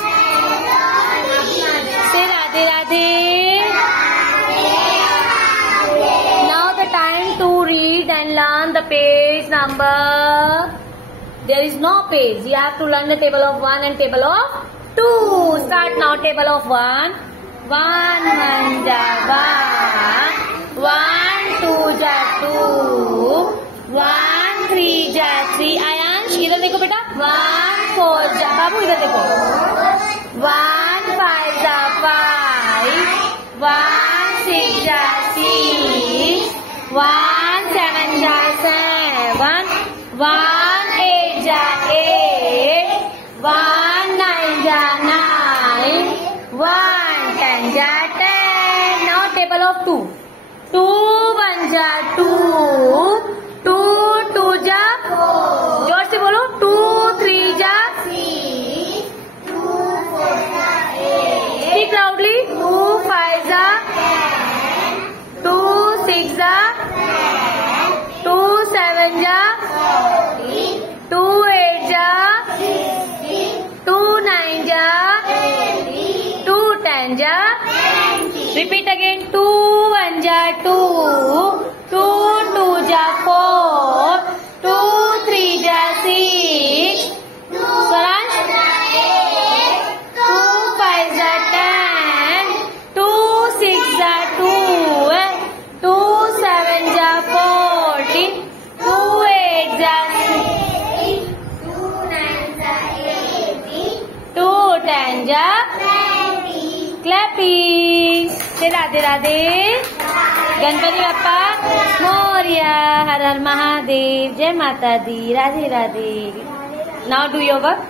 kids. Say Radhe Radhe. Now the time to read and learn the page number. There is no page. You have to learn the table of 1 and table of 2. Start now. Table of 1. 1 1 ja 1. 1 2 ja 2. 1 3 ja 3. Aayansh इधर देखो बेटा. 1 4 ja. बाबू इधर देखो. 1 5 ja 5. 1 6 ja 6. 1 7 ja 7. 1 8 ja 8. 1 9 ja 9. 1 10 ja 10. Now table of 2. 2 1 ja 2. 2 2 ja 4. जोर से बोलो. 2 3 ja 6. 2 4 ja 8. Speak loudly. 2 5 ja 10. 2 6 ja 10. 2 7 ja 14. 2 8 ja 16. 2 9 ja 18. 2 10 ja 20. Repeat again. 2 1 ja 2. 2 2 ja 4. 2 3 ja 6. Swaransh. 2 5 ja 10. 2 6 ja 12. 2 7 ja 14. 2 8 ja 16. 2 9 ja 18. 2 10 ja 20. Clapping. Say Radhe Radhe. Ganpati Bappa Morya. हर हर महादेव. जय माता दी. Radhe Radhe. Now do your work.